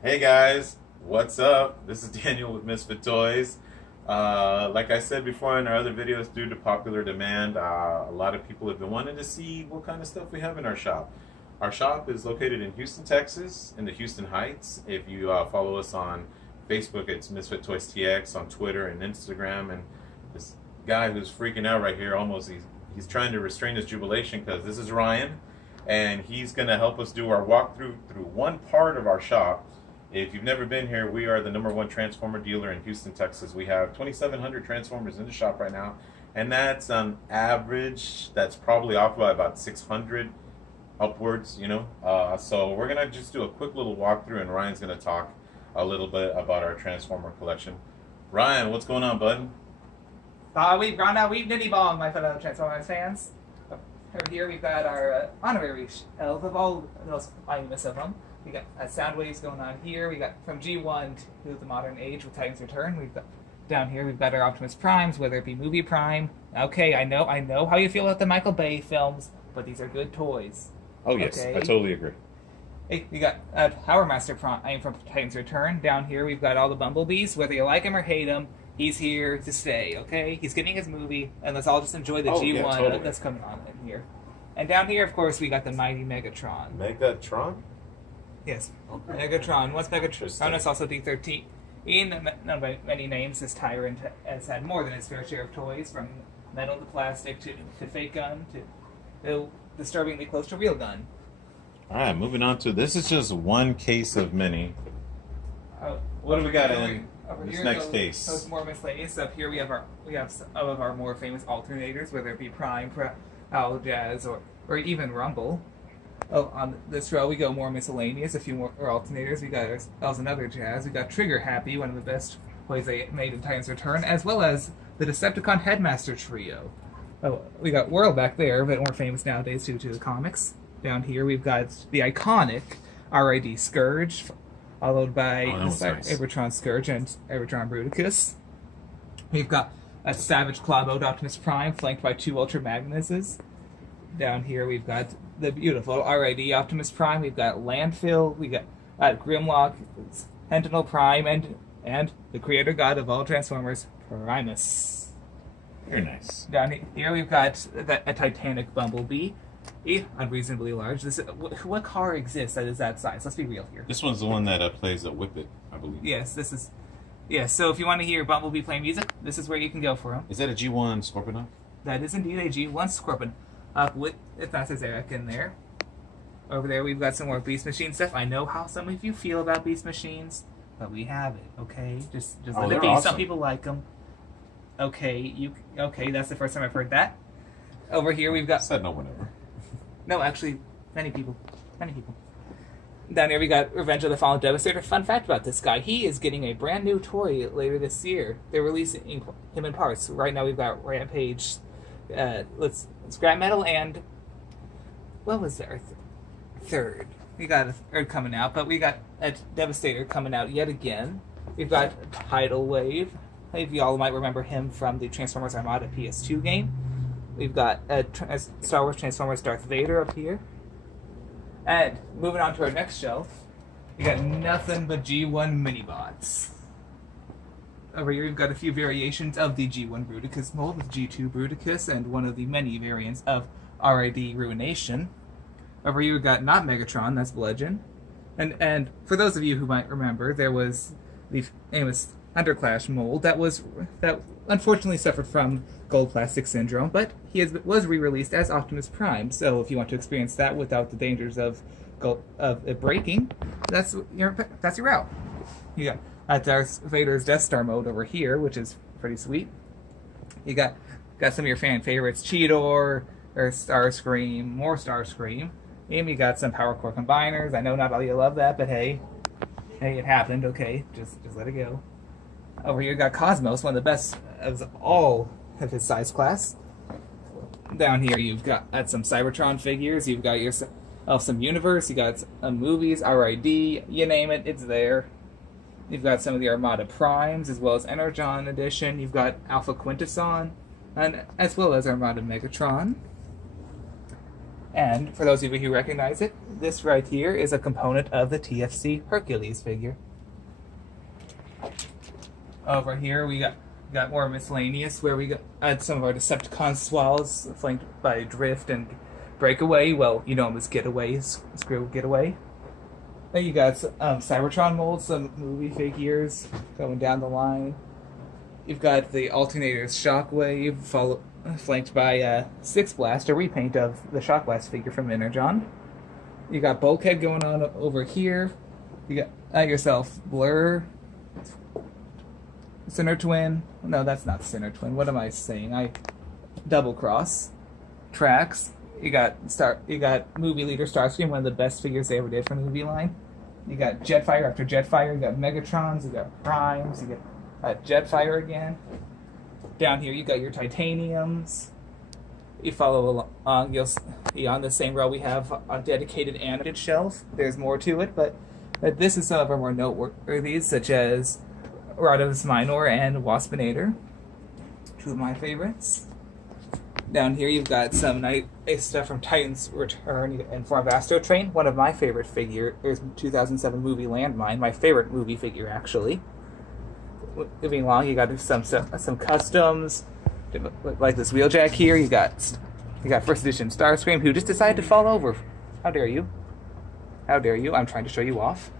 Hey guys, what's up? This is Daniel with Misfit Toys. Like I said before in our other videos, due to popular demand, a lot of people have been wanting to see what kind of stuff we have in our shop. Our shop is located in Houston, Texas, in the Houston Heights. If you follow us on Facebook, it's Misfit Toys TX, on Twitter and Instagram. And this guy who's freaking out right here, he's trying to restrain his jubilation because this is Ryan, and he's going to help us do our walkthrough through one part of our shop. If you've never been here, we are the #1 Transformer dealer in Houston, Texas. We have 2,700 Transformers in the shop right now, and that's on average. That's probably off by about 600 upwards, So we're gonna just do a quick little walkthrough, and Ryan's gonna talk a little bit about our Transformer collection. Ryan, what's going on, bud? We've gone out, we've nitty bong, my fellow Transformers fans. Over here we've got our honorary shelf of all those famous of them. We got sound waves going on here. We got from G1 to the modern age with Titan's Return. We've got down here we've got our Optimus Primes, whether it be movie Prime. Okay, I know how you feel about the Michael Bay films, but these are good toys. Oh yes, Okay. I totally agree. Hey, we got Power Master Prime from Titan's Return. Down here we've got all the Bumblebees. Whether you like him or hate him, he's here to stay. Okay, he's getting his movie, and let's all just enjoy the G1 yeah, totally. that's coming on in here. And down here, of course, we got the mighty Megatron. Megatron? Yes, Megatron. What's Megatron? Interesting. It's also D13. Known by many names, this tyrant has had more than his fair share of toys, from metal to plastic to fake gun to disturbingly close to real gun. All right, moving on to this is just one case of many. What do we got in this next case? Those more miscellaneous. Up here we have some of our more famous alternators, whether it be Prime, Al Jazz, or even Rumble. Oh, on this row we go more miscellaneous, a few more alternators. We got ourselves another Jazz. We got Trigger Happy, one of the best toys they made in Titan's Return, as well as the Decepticon Headmaster Trio. Oh, we got Whirl back there, but more famous nowadays due to the comics. Down here we've got the iconic RID Scourge, followed by nice. Cybertron Scourge and Cybertron Bruticus. We've got a Savage Clawboat Optimus Prime, flanked by two Ultra Magnuses. Down here we've got the beautiful RID Optimus Prime. We've got Landfill. We got Grimlock, Sentinel Prime, and the creator god of all Transformers, Primus. Very nice. Down here we've got a Titanic Bumblebee, unreasonably large. What car exists that is that size? Let's be real here. This one's the one that plays a Whip It, I believe. Yes, this is. Yes, so if you want to hear Bumblebee play music, this is where you can go for him. Is that a G1 Scorpion? That is indeed a G1 Scorpion. Up with if that's his Eric in there. Over there we've got some more Beast Machine stuff. I know how some of you feel about Beast Machines, but we have it, okay? Just let it be. Awesome. Some people like them. Okay, that's the first time I've heard that. Over here we've got Said no one ever. no, actually, many people. Down here we got Revenge of the Fallen Devastator. Fun fact about this guy, he is getting a brand new toy later this year. They're releasing him in parts. Right now we've got Rampage, Scrap Metal, and what was our third? We got a third coming out, but we got a Devastator coming out yet again. We've got Tidal Wave. Maybe y'all might remember him from the Transformers Armada PS2 game. We've got Star Wars Transformers Darth Vader up here. And moving on to our next shelf, we got nothing but G1 Minibots. Over here we've got a few variations of the G1 Bruticus mold with G2 Bruticus and one of the many variants of RID Ruination. Over here we've got not Megatron, that's Bludgeon. And for those of you who might remember, there was the famous Thundercracker mold that unfortunately suffered from gold plastic syndrome, but was re-released as Optimus Prime. So if you want to experience that without the dangers of it breaking, that's your route. You got Darth Vader's Death Star mode over here, which is pretty sweet. You got some of your fan favorites, Cheetor, or Starscream, more Starscream. And you got some Power Core Combiners. I know not all you love that, but hey, it happened. Okay, just let it go. Over here you got Cosmos, one of the best of all of his size class. Down here you've got some Cybertron figures. You've got yourself some Universe. You got movies, RID, you name it, it's there. You've got some of the Armada Primes, as well as Energon Edition. You've got Alpha Quintesson, and as well as Armada Megatron. And for those of you who recognize it, this right here is a component of the TFC Hercules figure. Over here we got more miscellaneous, where we got some of our Decepticon swallows flanked by Drift and Breakaway. Well, you know him as Getaway, Screw Getaway. Then you got Cybertron molds, some movie figures going down the line. You've got the Alternators Shockwave, flanked by Six Blast, a repaint of the Shock Blast figure from Energon. You got Bulkhead going on over here. You got yourself Blur, Sinner Twin. No, that's not Sinner Twin. What am I saying? Double Cross. Trax. You got Movie Leader Starscream, one of the best figures they ever did for the movie line. You got Jetfire after Jetfire. You got Megatrons. You got Primes. You got Jetfire again. Down here, you got your Titaniums. You follow along, you'll see on the same row we have a dedicated animated shelf. There's more to it, but this is some of our more noteworthy, such as Rodimus Minor and Waspinator, two of my favorites. Down here, you've got some nice stuff from Titan's Return in form of Astro Train, one of my favorite figures. There's 2007 movie Landmine, my favorite movie figure, actually. Moving along, you got some customs, like this Wheeljack here. You got first edition Starscream, who just decided to fall over. How dare you? How dare you? I'm trying to show you off.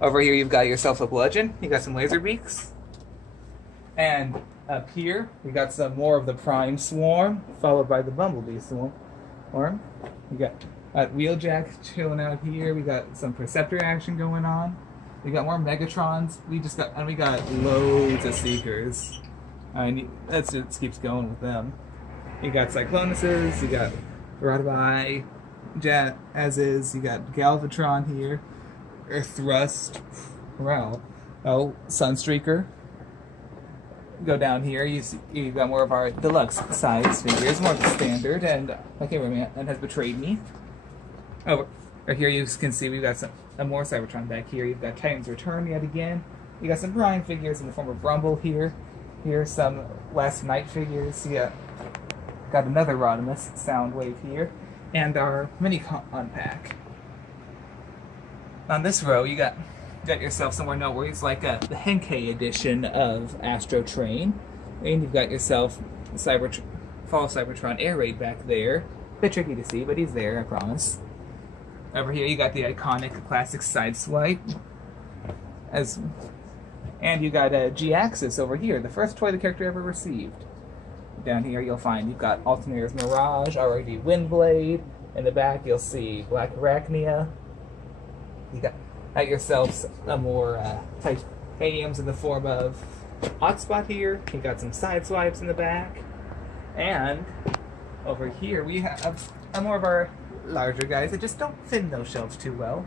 Over here, you've got yourself a Bludgeon. You got some laser beaks. And up here, we got some more of the Prime Swarm, followed by the Bumblebee Swarm. You got Wheeljack chilling out here. We got some Perceptor action going on. We got more Megatrons. We got loads of Seekers. That just keeps going with them. You got Cyclonuses. You got Radabai, Jazzes. You got Galvatron here. Earth Thrust. Wow. Oh, Sunstreaker. Go down here, you got more of our deluxe size figures, more of the standard, and my cameraman has betrayed me. Over here you can see we've got some more Cybertron back here. You've got Titan's Return yet again. You got some Prime figures in the form of Rumble here. Here's some Last Night figures. You got another Rodimus Soundwave here, and our Mini-Con pack. On this row, you got yourself somewhere noteworthy, like the Henkei edition of Astro Train, and you've got yourself Fall Cybertron Air Raid back there. A bit tricky to see, but he's there, I promise. Over here, you got the iconic classic Sideswipe, and you got a G-Axis over here, the first toy the character ever received. Down here, you'll find you've got Alternator's Mirage, RID Windblade. In the back, you'll see Black Arachnia. You got yourself some more Titaniums in the form of Hotspot here. You got some Sideswipes in the back. And over here we have more of our larger guys that just don't fit in those shelves too well.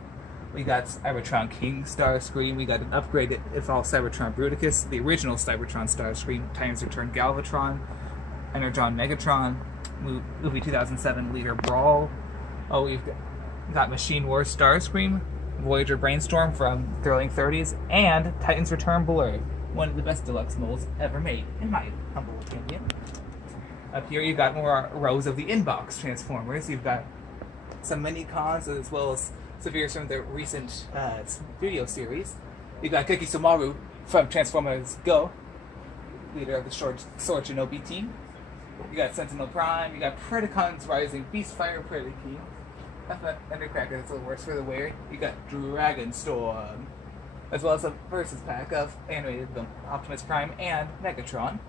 We got Cybertron King Starscream. We got an upgraded Evolved Cybertron Bruticus, the original Cybertron Starscream, Titan's Return Galvatron, Energon Megatron, movie 2007 Leader Brawl. Oh, we've got Machine Wars Starscream, Voyager Brainstorm from Thrilling 30s, and Titan's Return Blur, one of the best deluxe molds ever made, in my humble opinion. Up here you've got more rows of the inbox Transformers. You've got some mini-cons as well as Severes from the recent video series. You've got Kiki Sumaru from Transformers Go, leader of the Sword Shinobi team. You got Sentinel Prime. You got Predacons Rising, Beastfire Predacon. Thundercracker, that's a little worse for the wear. You got Dragon Storm, as well as a versus pack of animated Optimus Prime and Megatron.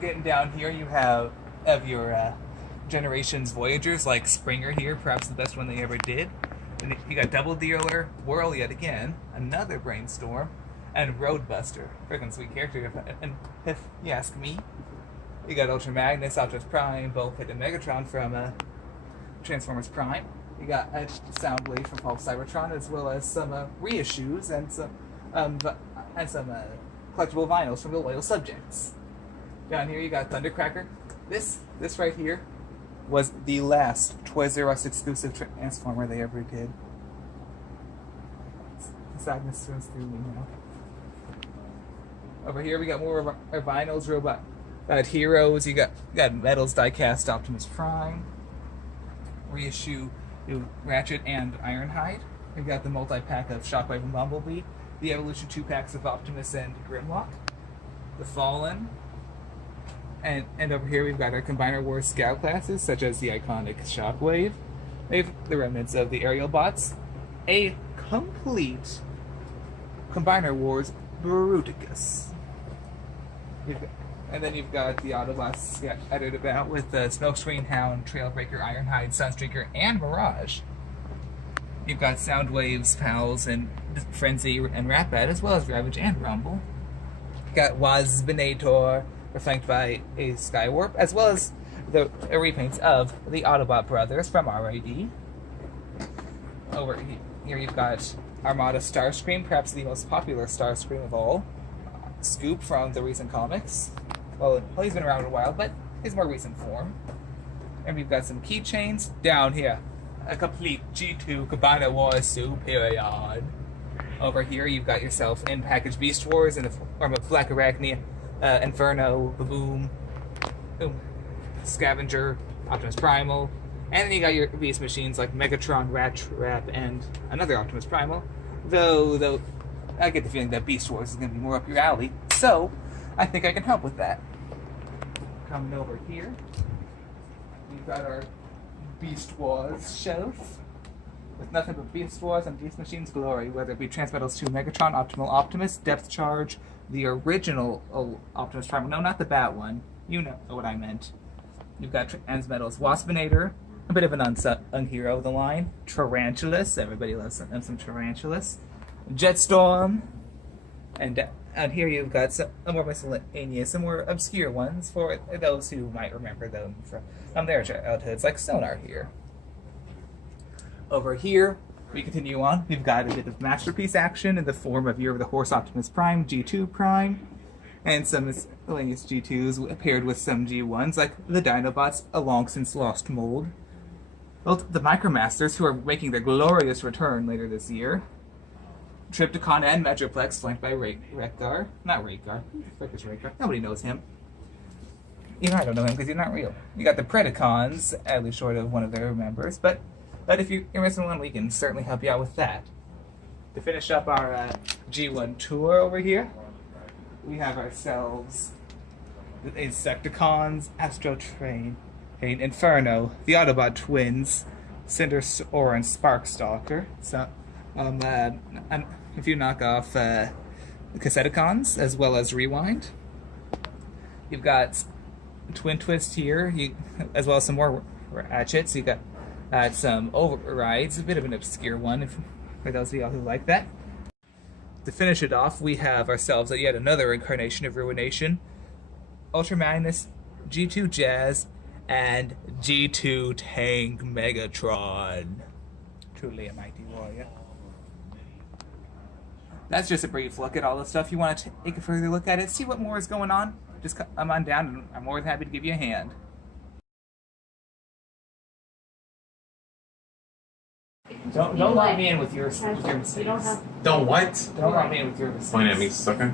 Getting down here, you have your Generations Voyagers, like Springer here, perhaps the best one they ever did. And you got Double Dealer, Whirl yet again, another Brainstorm, and Roadbuster. Freaking sweet character, if you ask me. You got Ultra Magnus, Optimus Prime, Bulkhead, and Megatron from Transformers Prime. You got a Soundwave from Pulp Cybertron, as well as some reissues and some collectible vinyls from the Loyal Subjects. Down here you got Thundercracker. This right here was the last Toys R Us exclusive Transformer they ever did. Sadness runs through me now. Over here we got more of our vinyls, Robot Heroes. You got Metals Diecast Optimus Prime. reissue new Ratchet and Ironhide. We've got the multi-pack of Shockwave and Bumblebee, the Evolution 2 packs of Optimus and Grimlock, the Fallen, and over here we've got our Combiner Wars Scout classes, such as the iconic Shockwave. We have the remnants of the aerial bots, a complete Combiner Wars Bruticus. And then you've got the Autobots scattered about with the Smokescreen Hound, Trailbreaker, Ironhide, Sunstreaker, and Mirage. You've got Soundwave's pals and Frenzy and Ratbat, as well as Ravage and Rumble. You've got Wazbinator, flanked by a Skywarp, as well as the repaints of the Autobot brothers from RID. Over here you've got Armada Starscream, perhaps the most popular Starscream of all. Scoop from the recent comics. Well, he's been around a while, but his more recent form. And we've got some keychains down here. A complete G2 Combiner Wars Superion. Over here, you've got yourself in-package Beast Wars in the form of Black Arachne, Inferno, Baboom, Scavenger, Optimus Primal, and then you got your Beast machines like Megatron, Rat, and another Optimus Primal. Though I get the feeling that Beast Wars is going to be more up your alley, so I think I can help with that. Coming over here, we've got our Beast Wars shelf with nothing but Beast Wars and Beast Machines glory, whether it be Transmetals 2 Megatron, Optimal Optimus, Depth Charge, the original Optimus Primal. No, not the Bat one. You know what I meant. You've got Transmetals Waspinator, a bit of an unsung hero of the line. Tarantulas, everybody loves some Tarantulas. Jetstorm, and here you've got some more miscellaneous, some more obscure ones for those who might remember them from their childhoods, like Sonar here. Over here, we continue on. We've got a bit of masterpiece action in the form of Year of the Horse Optimus Prime, G2 Prime, and some miscellaneous G2s paired with some G1s, like the Dinobots, a long since lost mold. Well, the Micromasters, who are making their glorious return later this year. Tripticon and Metroplex, flanked by Rekgar. Not Rekgar. Who the frick is Rekgar? Nobody knows him. Even I don't know him because he's not real. You got the Predacons, at least short of one of their members, but if you're missing one, we can certainly help you out with that. To finish up our G1 tour over here, we have ourselves the Insecticons, Astro Train, Inferno, the Autobot Twins, Cinder Sora, and Sparkstalker. So, a few knockoff Cassetticons, as well as Rewind. You've got Twin Twist here, as well as some more Ratchets. You've got some Overrides, a bit of an obscure one for those of y'all who like that. To finish it off, we have ourselves yet another incarnation of Ruination, Ultra Magnus, G2 Jazz, and G2 Tank Megatron. Truly a mighty warrior. That's just a brief look at all the stuff. You want to take a further look at it, see what more is going on, just come on down and I'm more than happy to give you a hand. Don't let me in with your mistakes. Don't what? Don't let me in with your mistakes. Point at me, sucker.